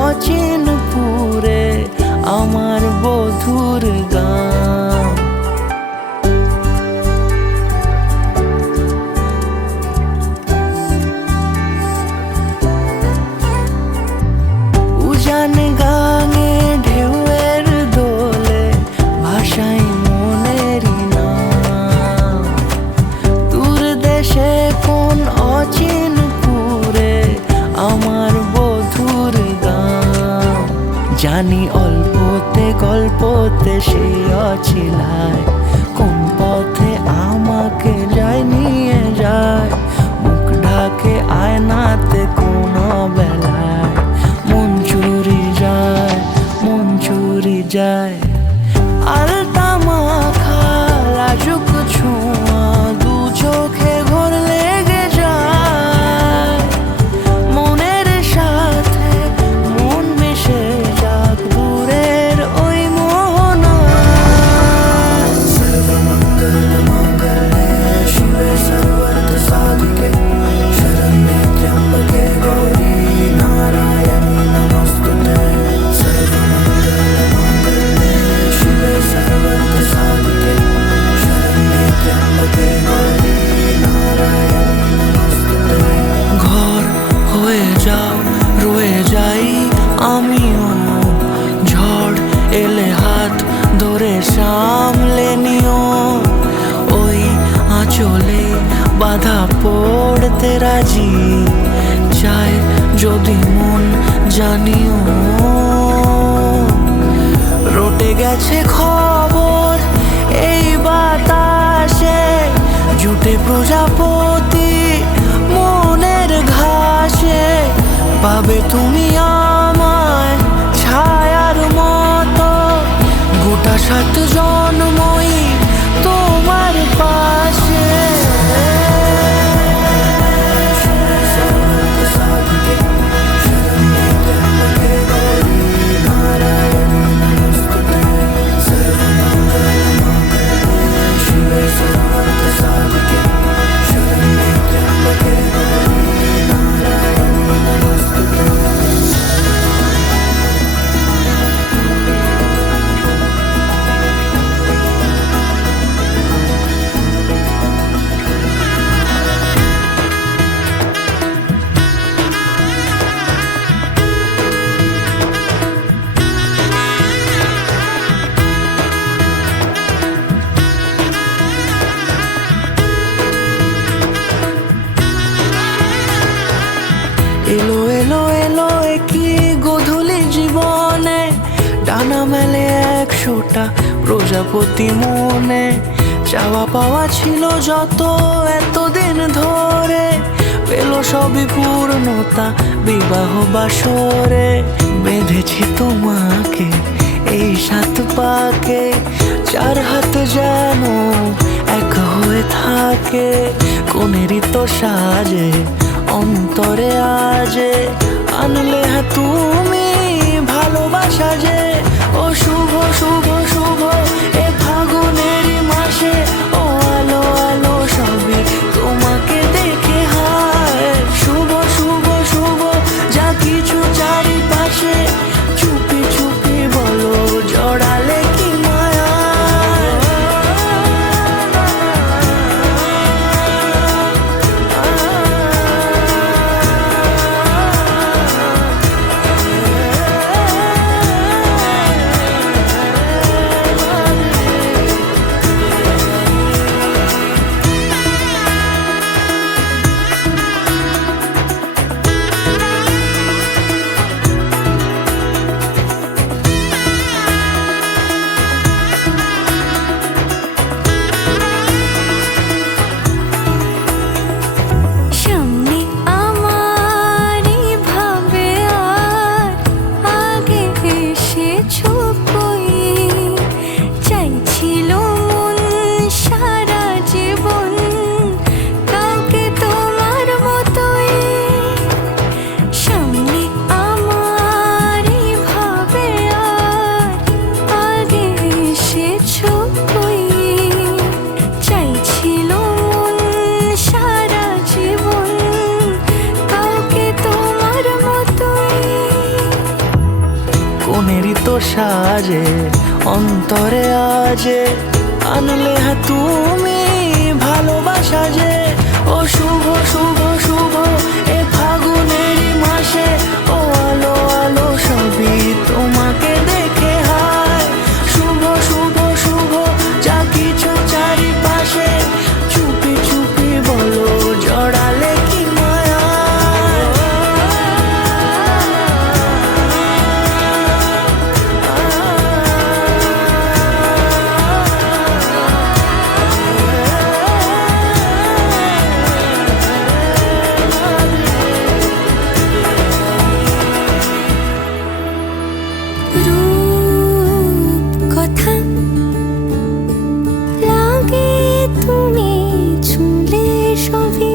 অচিন পুরে আমার বধুর গান। উজান গাঙে ঢেউয়ের দোলে ভাষাই মনেরই নাম। দূর দেশে কোন অচিন পুরে আমার বধুর গান। জানি অল্পতে গল্পতে সে অছিলায় কোন পথে আমাকে যায় নিয়ে যায়। মুখ ঢাকে আয়নাতে কোন বেলায় মন চুরি যায়, মন চুরি যায়। আলতা মাখা লাজুক ছোঁয়া দু চোখে ঘোর লেগে যায়। মনের সাথে মন মিশে যাক দূরের ওই মোহনায়। সর্বমঙ্গল মঙ্গলে শিবে সর্বার্থ সাধিকে শরণ্যে ত্র্যম্বকে গৌরী নারায়ণী নমস্তুতে। সর্বমঙ্গল মঙ্গলে শিবে সর্বার্থ সাধিকে শরণ্যে ত্র্যম্বকে গৌরী নারায়ণী নমস্তুতে। ঘর হয়ে যাও রয়ে যাই আমিও, ঝড় এলে হাত ধরে সামলে নিও। ওই আঁচলে বাধা পড়তে রাজি চায় যদি মন জানিও। রটে গেছে খবর এই বাতাসে জুটে প্রজাপতি মনের ঘাসে। পাবে তুমি আমায় ছায়ার মতো গোটা 7 জন্মই তোমার পাশে। এলো এলো এলো কি গধূলি জীবনে ডানা মেলে 100টা প্রজাপতি মনে। চাওয়া পাওয়া ছিল যত এতদিন ধরে পেল সবই পূর্ণতা বিবাহ বাসরে। বেঁধেছি তোমাকে এই 7 পাকে 4 হাত যেন এক হয়ে থাকে। কোনেরই তো সাজে অন্তরে আজে আনলে তুমি ভালোবাসা যে। ও শুভ শুভ শুভ এ ফাগুনেরই মাসে ও আলো আলো সবই তোমাকে দেখে হায়। শুভ শুভ শুভ যা কিছু চারিপাশে চুপি চুপি বলো জড়ালে কি মায়া। বাজে অন্তরে আজে আনলে হ্যাঁ তুমি ভালোবাসা যে ও শুভ শুভ শুভ এ ফাগুনেরই মাসে ও আলো আলো সবই তোমাকে দেখে হায় শুভ শুভ শুভ যা কিছু চারিপাশে চুপি চুপি বলো জড়ালে কি মায়া রূপ কথা লাগে তুমি ছুঁলে সবই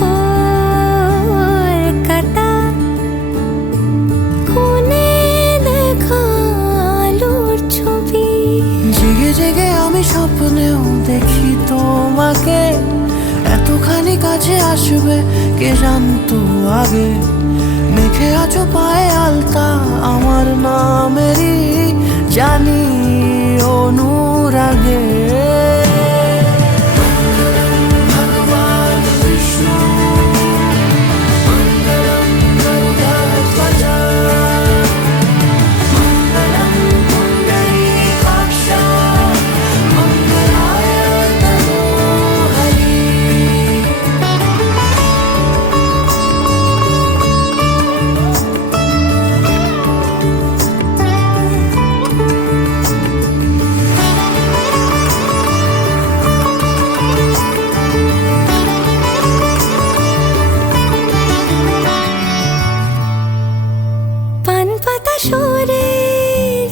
কলকাতা কোণে দেখা আলোর ছবি জেগে জেগে আমি স্বপ্নেও দেখি তোমাকে এতখানি কাছে আসবে কে জানতো আগে মেখে আছো পায়ে আলতা আমার নামেরই জানি অনুরাগে ভগবান বিষ্ণু মঙ্গলম গরুড়ধ্বজ মঙ্গলম পুণ্ডরীকাক্ষ মঙ্গলায় তনোহরি পান পাতা সরে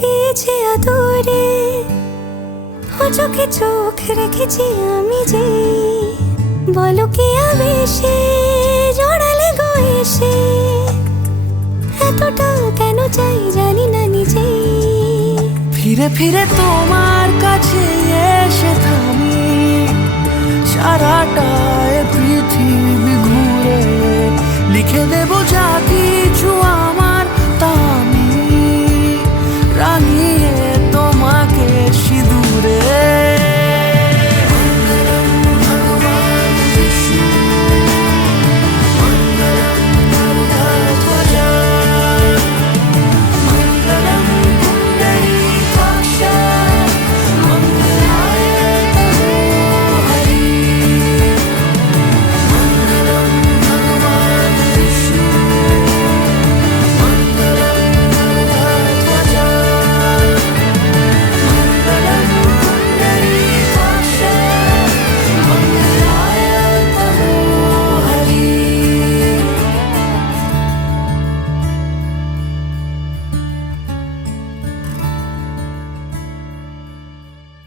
গিয়েছে আদরে ও চোখে চোখ রেখেছি আমি যে বলো কি আবেশে জড়ালে গো এসে এতটা কেন চাই জানি না নিজে ফিরে ফিরে তোমার কাছে এসে থামি সারাটা এ পৃথিবী ঘুরে লিখে দেব